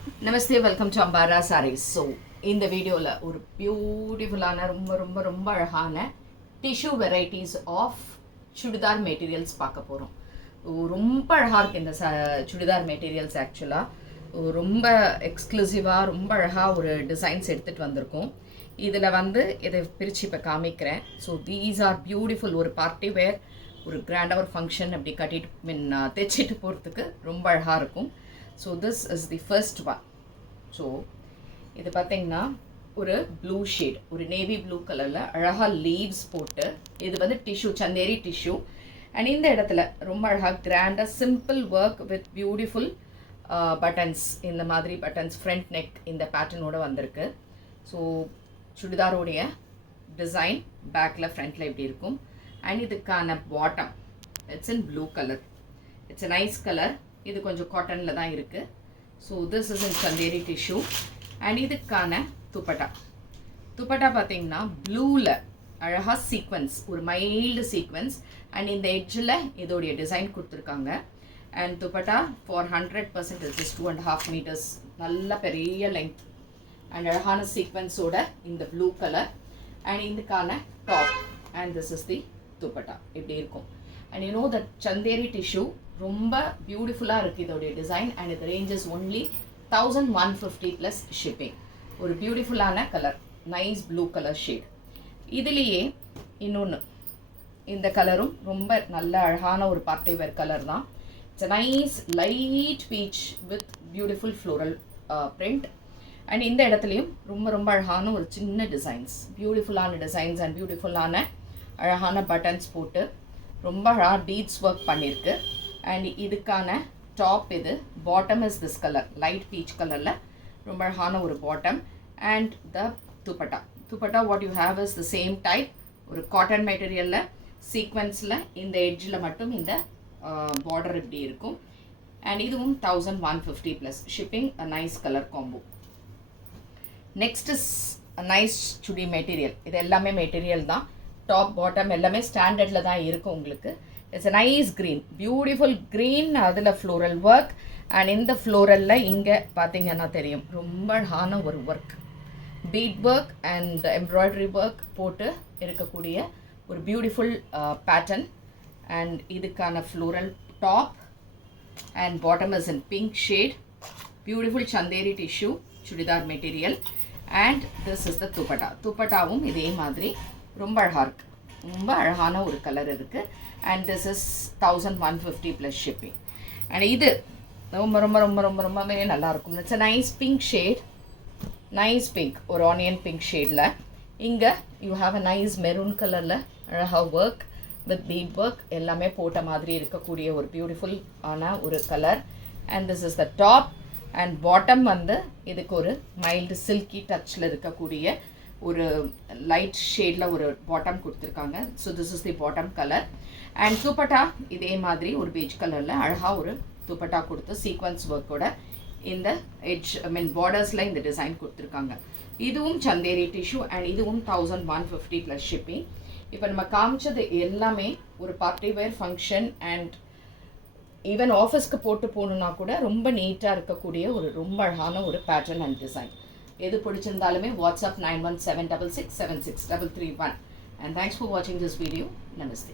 Namaste, welcome to Ambara sarees. So இந்த வீடியோவில் ஒரு பியூட்டிஃபுல்லான ரொம்ப ரொம்ப ரொம்ப அழகான tissue varieties of churidar materials பார்க்க போகிறோம். ரொம்ப அழகாக இருக்குது இந்த சுடிதார் மெட்டீரியல்ஸ். ஆக்சுவலாக ரொம்ப எக்ஸ்க்ளூசிவாக ரொம்ப அழகாக ஒரு டிசைன்ஸ் எடுத்துகிட்டு வந்திருக்கோம். இதில் இதை பிரித்து இப்போ காமிக்கிறேன். So these are beautiful. ஒரு பார்ட்டி வேர், ஒரு கிராண்டாக ஒரு ஃபங்க்ஷன் அப்படி கட்டிட்டு தைச்சிட்டு போகிறதுக்கு ரொம்ப அழகாக இருக்கும். So this is the first one. So இது பார்த்திங்கன்னா ஒரு ப்ளூ ஷேட், ஒரு நேவி ப்ளூ கலரில் அழகாக லீவ்ஸ் போட்டு, இது டிஷ்யூ, சந்தேரி டிஷ்யூ. அண்ட் இந்த இடத்துல ரொம்ப அழகாக கிராண்டாக simple work with beautiful buttons. இந்த மாதிரி பட்டன்ஸ் ஃப்ரண்ட் நெக் இந்த பேட்டர்னோடு வந்திருக்கு. ஸோ சுடிதாரோடைய டிசைன் பேக்கில் ஃப்ரண்ட்டில் இப்படி இருக்கும். அண்ட் இதுக்கான bottom it's in blue colour. It's a nice colour. இது கொஞ்சம் காட்டனில் தான் இருக்குது. So this is in Chanderi tissue. And இதுக்கான துப்பட்டா பார்த்தீங்கன்னா ப்ளூவில் அழகாக சீக்வன்ஸ், ஒரு மைல்டு சீக்வன்ஸ். அண்ட் இந்த எட்ஜில் இதோடைய டிசைன் கொடுத்துருக்காங்க. And dupatta for 100% it's 2.5 meters. நல்ல பெரிய லெங்க் அண்ட் அழகான சீக்வன்ஸோட இந்த ப்ளூ கலர். அண்ட் இதுக்கான top. And this is the dupatta இப்படி இருக்கும். And you know that Chanderi tissue ரொம்ப பியூட்டிஃபுல்லாக இருக்குது இதோடைய டிசைன். அண்ட் இது ரேஞ்சஸ் ஒன்லி 1150 ப்ளஸ் ஷிப்பிங். ஒரு பியூட்டிஃபுல்லான colour, nice blue colour shade. இதுலேயே இன்னொன்று, இந்த கலரும் ரொம்ப நல்ல அழகான ஒரு பார்ட்டி வேர் கலர் தான். It's a nice light beach with beautiful floral print. And இந்த இடத்துலையும் ரொம்ப ரொம்ப அழகான ஒரு சின்ன டிசைன்ஸ், பியூட்டிஃபுல்லான டிசைன்ஸ் அண்ட் பியூட்டிஃபுல்லான அழகான பட்டன்ஸ் போட்டு ரொம்ப அழகாக பீட்ஸ் ஒர்க் பண்ணியிருக்கு. அண்ட் இதுக்கான டாப், இது bottom is this colour, light beach கலரில் ரொம்ப அழகான ஒரு bottom. And the dupatta what you have is the same type, ஒரு காட்டன் மெட்டீரியலில் சீக்வன்ஸில் இந்த எட்ஜில் மட்டும் இந்த பார்டர் இப்படி இருக்கும். அண்ட் இதுவும் 1150 plus shipping. A nice colour combo. Next is a nice chudi material. இது எல்லாமே மெட்டீரியல் தான். டாப் பாட்டம் எல்லாமே ஸ்டாண்டர்டில் தான் இருக்கும் உங்களுக்கு. It's a nice green, beautiful green. அதில் ஃப்ளோரல் ஒர்க். அண்ட் இந்த ஃப்ளோரலில் இங்கே பார்த்தீங்கன்னா தெரியும் ரொம்ப அழகான ஒரு work, bead work and embroidery work போட்டு இருக்கக்கூடிய ஒரு பியூட்டிஃபுல் பேட்டர்ன். அண்ட் இதுக்கான floral top and bottom is in pink shade. Beautiful Chanderi tissue churidar material. And this is the துப்பட்டாவும் இதே மாதிரி ரொம்ப அழகாக இருக்குது. ரொம்ப அழகான ஒரு கலர் இருக்குது. And this is 1150 plus shipping. And இது ரொம்ப ரொம்ப ரொம்ப ரொம்ப ரொம்பவே நல்லாயிருக்கும். It's a nice pink shade, nice pink, ஒரு ஆனியன் பிங்க் ஷேடில். இங்கே you have a nice maroon கலரில் அழகாக ஒர்க் வித் பீட் ஒர்க் எல்லாமே போட்ட மாதிரி இருக்கக்கூடிய ஒரு பியூட்டிஃபுல் ஆன ஒரு colour. And this is the top. And bottom இதுக்கு ஒரு மைல்டு சில்கி டச்சில் இருக்கக்கூடிய ஒரு லைட் ஷேடில் ஒரு பாட்டம் கொடுத்துருக்காங்க. So this is the bottom colour. And dupatta இதே மாதிரி ஒரு பீச் கலரில் அழகாக ஒரு துப்பட்டா கொடுத்து சீக்வன்ஸ் ஒர்க்கோட இந்த எட்ஜ் பார்டர்ஸில் இந்த டிசைன் கொடுத்துருக்காங்க. இதுவும் சந்தேரி டிஷ்யூ. அண்ட் இதுவும் 1150 ப்ளஸ் ஷிப்பிங். இப்போ நம்ம காமிச்சது எல்லாமே ஒரு party wear function and even ஆஃபீஸ்க்கு போட்டு போகணுன்னா கூட ரொம்ப நீட்டாக இருக்கக்கூடிய ஒரு ரொம்ப அழகான ஒரு பேட்டர்ன் அண்ட் டிசைன். எது பிடிச்சிருந்தாலுமே WhatsApp 9176676331. And thanks for watching this video. Namaste.